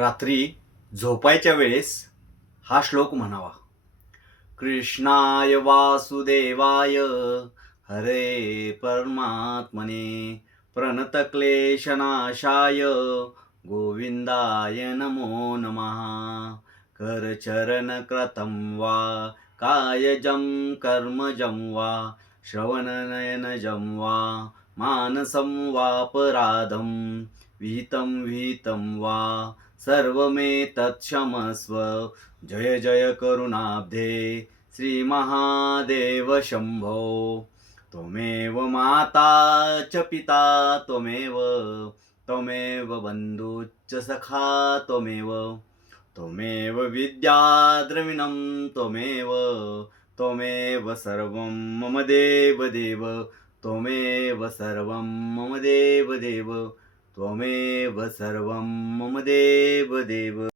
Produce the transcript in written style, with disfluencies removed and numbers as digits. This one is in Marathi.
रात्री झोपायच्या वेळेस हा श्लोक म्हणावा. कृष्णाय वासुदेवाय हरे परमात्मने प्रणतक्लेशनाशाय गोविंदाय नमो नमः. करचरणकृतं वा कायजं कर्मजं वा श्रवणनयनजं वा मानसं वापराधं विहितं वा सर्वमेतत्क्षमस्व. जय जय करुणाब्धे श्री महादेव शंभो. त्वमेव माता च पिता त्वमेव, त्वमेव बन्धुश्च सखा त्वमेव, त्वमेव विद्या द्रविणं त्वमेव, त्वमेव सर्वं मम देवदेव, त्वमेव सर्वं मम देवदेव, त्वमेव सर्वं मम देवदेव.